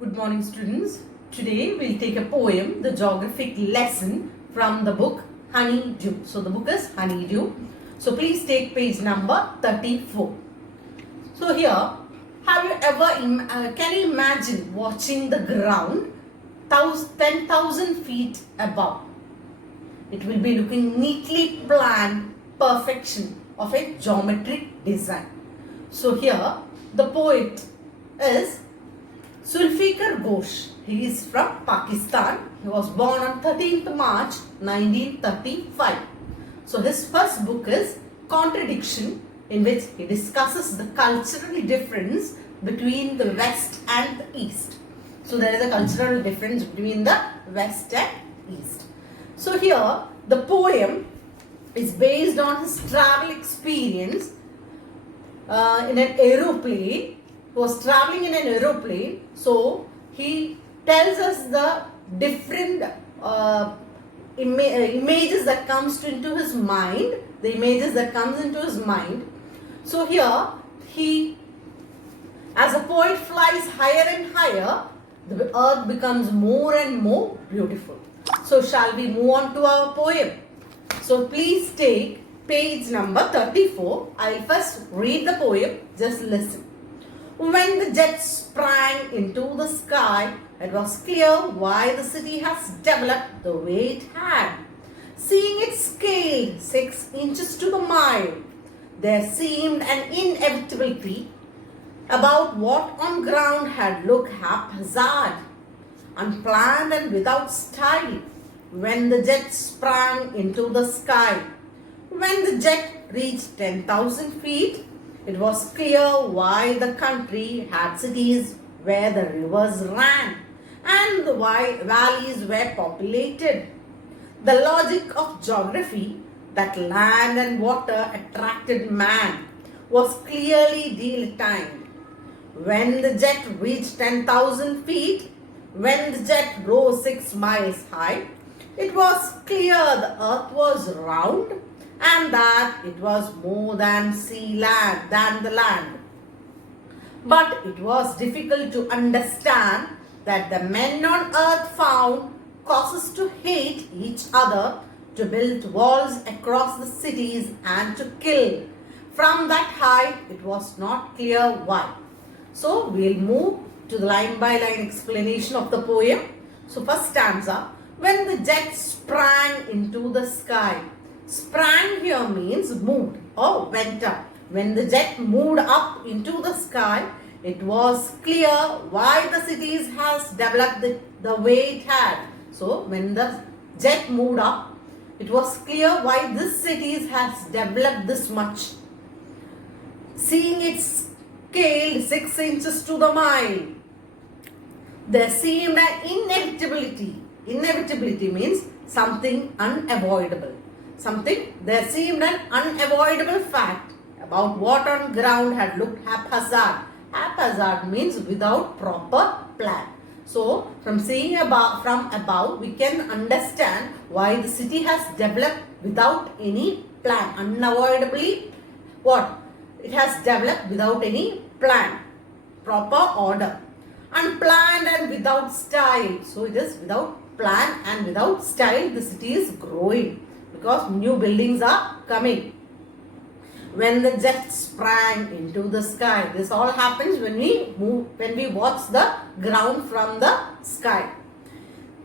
Good morning, students. Today we'll take a poem, the geographic lesson from the book Honeydew. So the book is Honeydew. So please take page number 34. So here, have you ever, can you imagine watching the ground 10,000 feet above? It will be looking neatly planned, perfection of a geometric design. So here, the poet is Zulfikar Ghosh. He is from Pakistan. He was born on 13th March 1935. So his first book is Contradiction, in which he discusses the cultural difference between the West and the East. So there is a cultural difference between the West and East. So here the poem is based on his travel experience in an aeroplane. He was traveling in an aeroplane, so he tells us the different images that comes into his mind, the images that comes into his mind. So here he, as a poet flies higher and higher, the earth becomes more and more beautiful. So shall we move on to our poem? So please take page number 34. I'll first read the poem, just listen. When the jet sprang into the sky, it was clear why the city has developed the way it had. Seeing it scaled 6 inches to the mile, there seemed an inevitability about what on ground had looked haphazard, unplanned and without style. When the jet sprang into the sky, when the jet reached 10,000 feet, it was clear why the country had cities where the rivers ran and the valleys were populated. The logic of geography, that land and water attracted man, was clearly defined. When the jet reached 10,000 feet, when the jet rose 6 miles high, it was clear the earth was round and that it was more than the land. But it was difficult to understand that the men on earth found causes to hate each other, to build walls across the cities and to kill. From that height, it was not clear why. So we'll move to the line by line explanation of the poem. So first stanza, when the jet sprang into the sky. Sprang here means moved or went up. When the jet moved up into the sky, it was clear why the cities has developed the way it had. So when the jet moved up, it was clear why this cities has developed this much. Seeing it scaled 6 inches to the mile, there seemed an inevitability. Inevitability means something unavoidable. There seemed an unavoidable fact about what on ground had looked haphazard. Haphazard means without proper plan. So from seeing from above, we can understand why the city has developed without any plan. Unavoidably, what? It has developed without any plan, proper order. Unplanned and without style. So it is without plan and without style, the city is growing because new buildings are coming. When the jet sprang into the sky, this all happens when we watch the ground from the sky.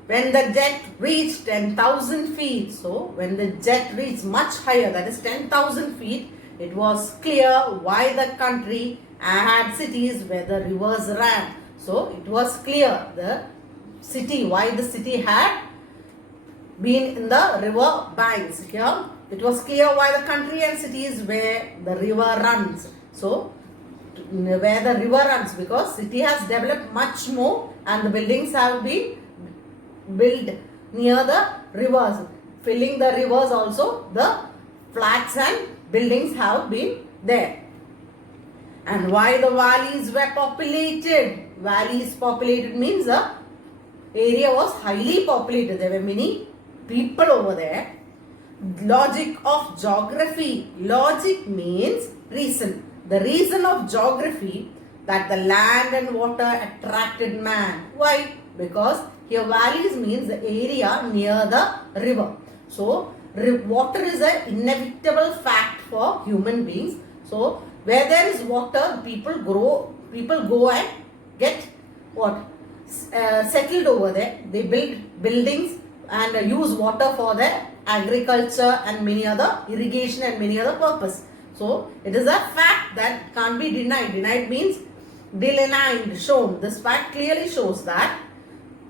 When the jet reached 10,000 feet, so when the jet reached much higher, that is 10,000 feet, it was clear why the country had cities where the rivers ran. So it was clear why the city had been in the river banks. Here it was clear why the country and cities where the river runs. So where the river runs, because city has developed much more and the buildings have been built near the rivers. Filling the rivers also, the flats and buildings have been there. And why the valleys were populated. Valleys populated means the area was highly populated. There were many people over there. Logic of geography. Logic means reason. The reason of geography, that the land and water attracted man. Why? Because here valleys means the area near the river. So water is an inevitable fact for human beings. So where there is water, people go and get what? Settled over there. They build buildings and use water for their agriculture and many other irrigation and many other purpose. So it is a fact that can't be denied. Denied means delineated, shown. This fact clearly shows that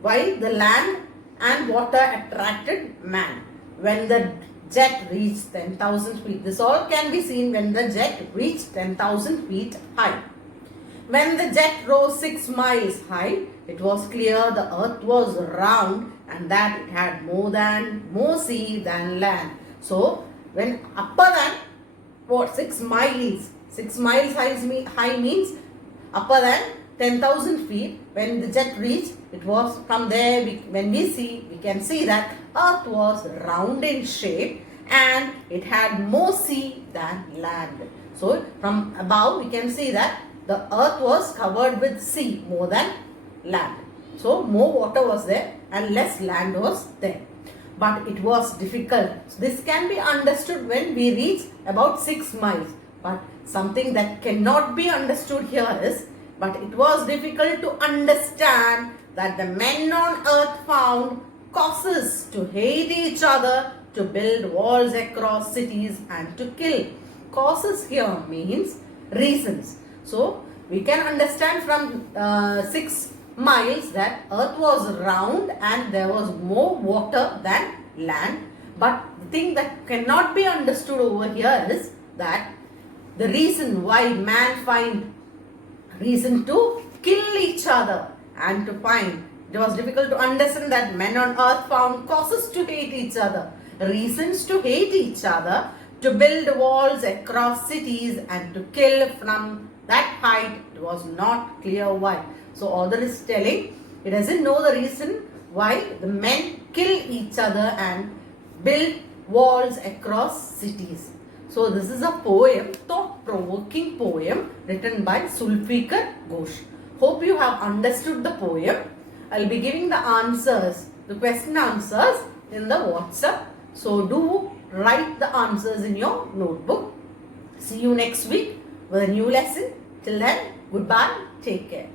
why the land and water attracted man. When the jet reached 10,000 feet. This all can be seen when the jet reached 10,000 feet high. When the jet rose 6 miles high, it was clear the earth was round and that it had more sea than land. So when upper than what 6 miles? 6 miles high means upper than 10,000 feet. When the jet reached, it was from there, we can see that earth was round in shape and it had more sea than land. So from above we can see that the earth was covered with sea more than land. So more water was there and less land was there. But it was difficult. This can be understood when we reach about 6 miles. But something that cannot be understood here is, but it was difficult to understand that the men on earth found causes to hate each other, to build walls across cities and to kill. Causes here means reasons. So we can understand from 6 miles that earth was round and there was more water than land. But the thing that cannot be understood over here is that the reason why man find reason to kill each other and to find. It was difficult to understand that men on earth found causes to hate each other, reasons to hate each other, to build walls across cities and to kill from that height. It was not clear why. So author is telling he doesn't know the reason why the men kill each other and build walls across cities. So this is a poem, thought-provoking poem written by Zulfikar Ghosh. Hope you have understood the poem. I'll be giving the answers, the question answers in the WhatsApp. So do write the answers in your notebook. See you next week with a new lesson. Till then, goodbye. Take care.